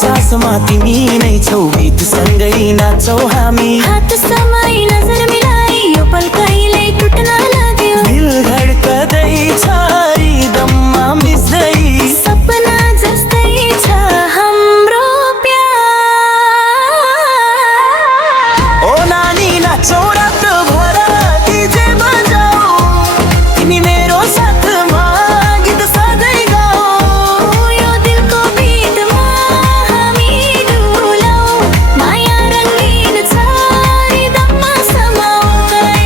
सासमा तिमी नै छौ, गीत सँगै नाच्छौ हामी। हात समाई नजर मिलाई यो पल कहिल्यै टुट्न लाग्यो। दिल धड्कदै छ रिदममा मिस्दै, सपना जस्तै छ हाम्रो प्यार। ओ नानी नाच्छौ रातभर डीजे बजाऊ, तिमी मेरो साथमा गीत सधैँ गाऊ। यो दिलको बीटमा हामी डुलाऊ, माया रङ्गीन छ रिदममा समाउँदै।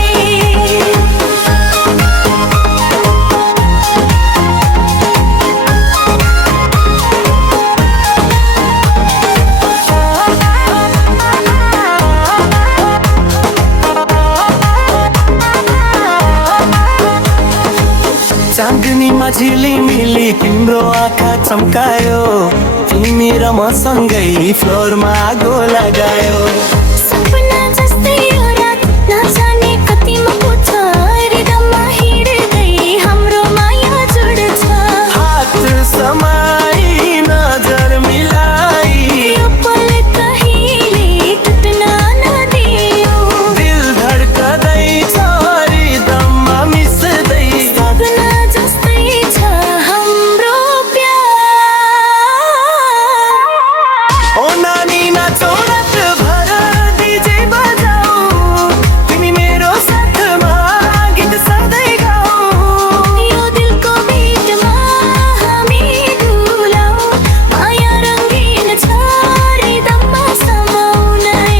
चाँदनीमा झिलिमिली तिम्रो आँखा चम्कायो, तिमी र मसँगै फ्लोरमा आगो लगायो। सपना जस्तै यो रात नजाने कतिमा पुग्छ, रिदममा हिँड्दै हाम्रो माया जुड्छ। हात समाई नजर मिलाई, यो पल कहिल्यै टुट्न नदियो। दिल धड्कदै छ रिदममा मिस्दै, सपना जस्तै छ हाम्रो प्यार। ओ नानी नाचौ रातभर डीजे बजाऊ, तिमी मेरो साथमा गीत सधैँ गाऊ। यो दिलको बीटमा हामी डुलाऊ, माया रङ्गीन छ रिदममा समाउँदै।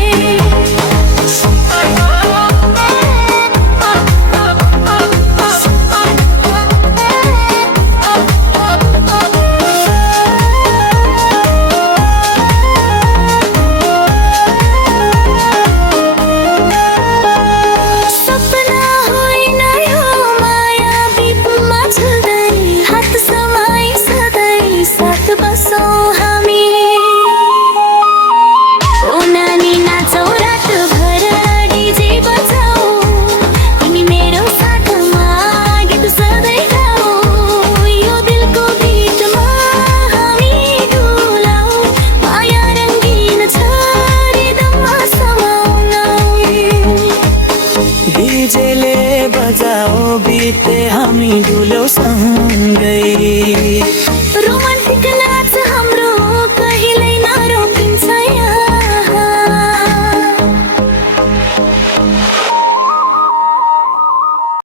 सपना होइन यो माया बीचमा झुल्दै, हात समाई सधैँ साथ बसौँ हामी। ओ नानी नाचौ रातभर डीजे बजाऊ, तिमी मेरो साथमा गीत सधैँ गाऊ। यो दिलको बीचमा हामी डुलाऊ, माया रङ्गीन छ रिदममा समाउँदै। डीजेले बजाओ बिते हामी डुल्यौ सँगै।